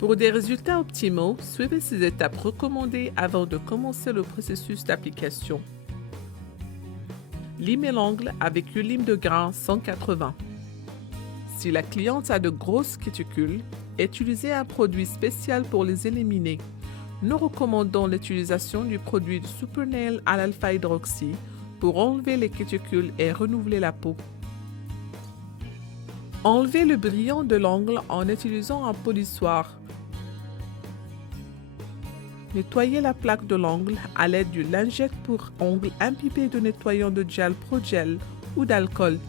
Pour des résultats optimaux, suivez ces étapes recommandées avant de commencer le processus d'application. Limez l'ongle avec une lime de grain 180. Si la cliente a de grosses cuticules, utilisez un produit spécial pour les éliminer. Nous recommandons l'utilisation du produit Super Nail à l'alpha hydroxy pour enlever les cuticules et renouveler la peau. Enlevez le brillant de l'ongle en utilisant un polissoir. Nettoyez la plaque de l'ongle à l'aide d'une lingette pour ongles imbibée de nettoyant de gel Pro-Gel ou d'alcool.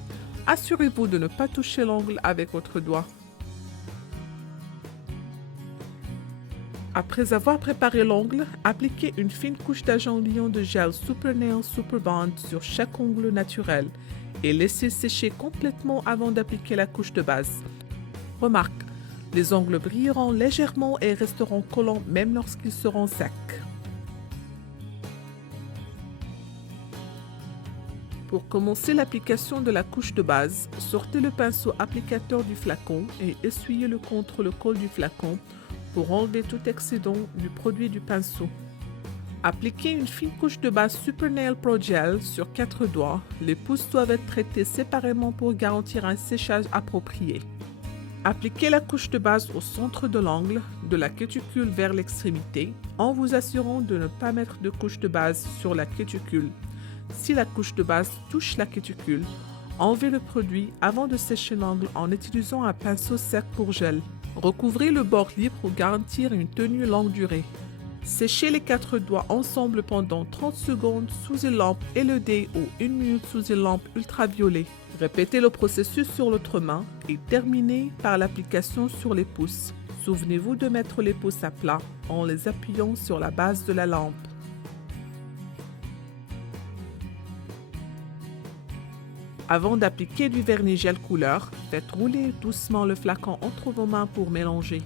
Assurez-vous de ne pas toucher l'ongle avec votre doigt. Après avoir préparé l'ongle, appliquez une fine couche d'agent liant de gel Super Nail Super Bond sur chaque ongle naturel et laissez sécher complètement avant d'appliquer la couche de base. Remarque, les ongles brilleront légèrement et resteront collants même lorsqu'ils seront secs. Pour commencer l'application de la couche de base, sortez le pinceau applicateur du flacon et essuyez-le contre le col du flacon pour enlever tout excédent du produit du pinceau. Appliquez une fine couche de base Super Nail Pro-Gel sur 4 doigts. Les pouces doivent être traités séparément pour garantir un séchage approprié. Appliquez la couche de base au centre de l'ongle, de la cuticule vers l'extrémité, en vous assurant de ne pas mettre de couche de base sur la cuticule. Si la couche de base touche la cuticule, enlevez le produit avant de sécher l'ongle en utilisant un pinceau sec pour gel. Recouvrez le bord libre pour garantir une tenue longue durée. Séchez les 4 doigts ensemble pendant 30 secondes sous une lampe LED ou 1 minute sous une lampe ultraviolet. Répétez le processus sur l'autre main et terminez par l'application sur les pouces. Souvenez-vous de mettre les pouces à plat en les appuyant sur la base de la lampe. Avant d'appliquer du vernis gel couleur, faites rouler doucement le flacon entre vos mains pour mélanger.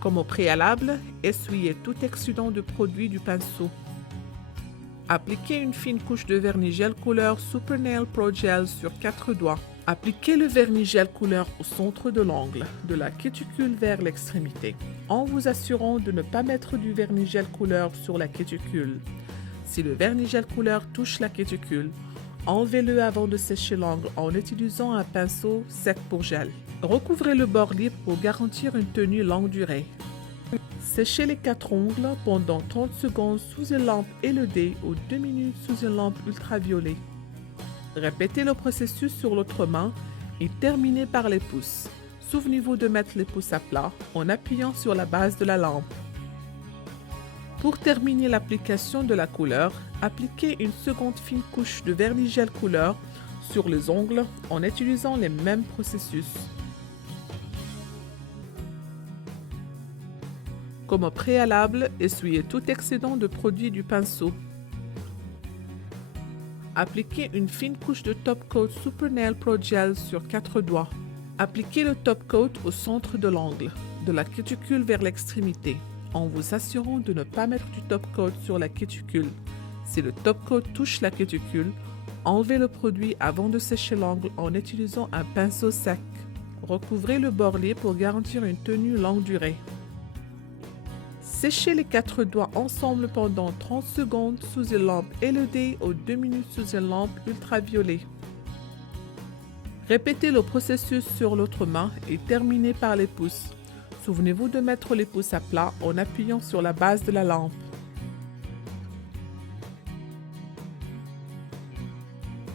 Comme au préalable, essuyez tout excédent de produit du pinceau. Appliquez une fine couche de vernis gel couleur Super Nail Pro-Gel sur 4 doigts. Appliquez le vernis gel couleur au centre de l'ongle, de la cuticule vers l'extrémité, en vous assurant de ne pas mettre du vernis gel couleur sur la cuticule. Si le vernis gel couleur touche la cuticule, enlevez-le avant de sécher l'ongle en utilisant un pinceau sec pour gel. Recouvrez le bord libre pour garantir une tenue longue durée. Séchez les 4 ongles pendant 30 secondes sous une lampe LED ou 2 minutes sous une lampe ultraviolet. Répétez le processus sur l'autre main et terminez par les pouces. Souvenez-vous de mettre les pouces à plat en appuyant sur la base de la lampe. Pour terminer l'application de la couleur, appliquez une seconde fine couche de vernis gel couleur sur les ongles en utilisant les mêmes processus. Comme au préalable, essuyez tout excédent de produit du pinceau. Appliquez une fine couche de top coat Super Nail Pro-Gel sur 4 doigts. Appliquez le top coat au centre de l'ongle, de la cuticule vers l'extrémité, en vous assurant de ne pas mettre du top coat sur la cuticule. Si le top coat touche la cuticule, enlevez le produit avant de sécher l'ongle en utilisant un pinceau sec. Recouvrez le bord libre pour garantir une tenue longue durée. Séchez les 4 doigts ensemble pendant 30 secondes sous une lampe LED ou 2 minutes sous une lampe ultraviolet. Répétez le processus sur l'autre main et terminez par les pouces. Souvenez-vous de mettre les pouces à plat en appuyant sur la base de la lampe.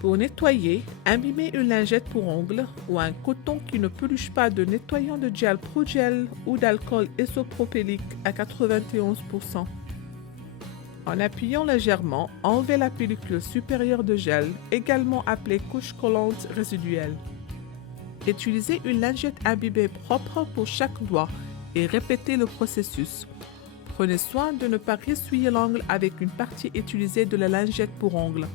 Pour nettoyer, imbibez une lingette pour ongles ou un coton qui ne peluche pas de nettoyant de gel Pro-Gel ou d'alcool isopropylique à 91%. En appuyant légèrement, enlevez la pellicule supérieure de gel, également appelée couche collante résiduelle. Utilisez une lingette imbibée propre pour chaque doigt et répétez le processus. Prenez soin de ne pas essuyer l'ongle avec une partie utilisée de la lingette pour ongles,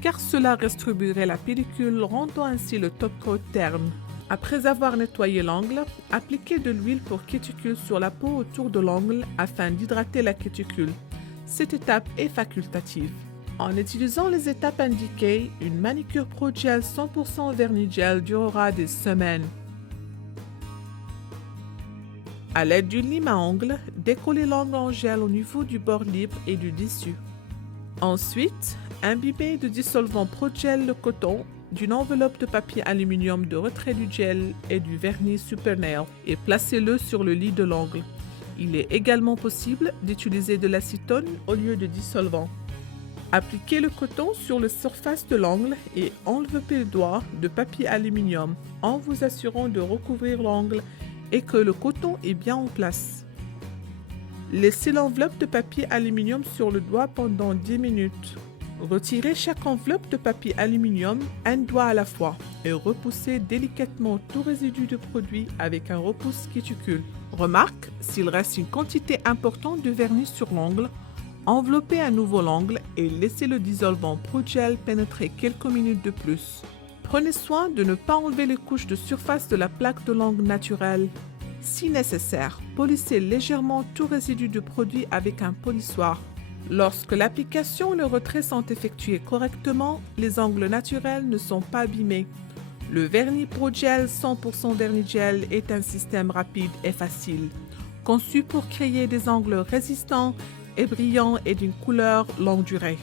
car cela redistribuerait la pellicule, rendant ainsi le top coat terne. Après avoir nettoyé l'ongle, appliquez de l'huile pour cuticule sur la peau autour de l'ongle afin d'hydrater la cuticule. Cette étape est facultative. En utilisant les étapes indiquées, une manicure Pro-Gel 100% vernis gel durera des semaines. À l'aide d'une lime à ongles, décollez l'ongle en gel au niveau du bord libre et du dessus. Ensuite, imbibez de dissolvant Pro-Gel le coton d'une enveloppe de papier aluminium de retrait du gel et du vernis Super Nail et placez-le sur le lit de l'ongle. Il est également possible d'utiliser de l'acétone au lieu de dissolvant. Appliquez le coton sur la surface de l'ongle et enveloppez le doigt de papier aluminium en vous assurant de recouvrir l'ongle et que le coton est bien en place. Laissez l'enveloppe de papier aluminium sur le doigt pendant 10 minutes. Retirez chaque enveloppe de papier aluminium un doigt à la fois et repoussez délicatement tout résidu de produit avec un repousse cuticule. Remarque, s'il reste une quantité importante de vernis sur l'ongle, enveloppez à nouveau l'ongle et laissez le dissolvant Pro-Gel pénétrer quelques minutes de plus. Prenez soin de ne pas enlever les couches de surface de la plaque de l'ongle naturelle. Si nécessaire, polissez légèrement tout résidu de produit avec un polissoir. Lorsque l'application et le retrait sont effectués correctement, les ongles naturels ne sont pas abîmés. Le vernis Pro-Gel 100% vernis gel est un système rapide et facile, conçu pour créer des ongles résistants et brillants et d'une couleur longue durée.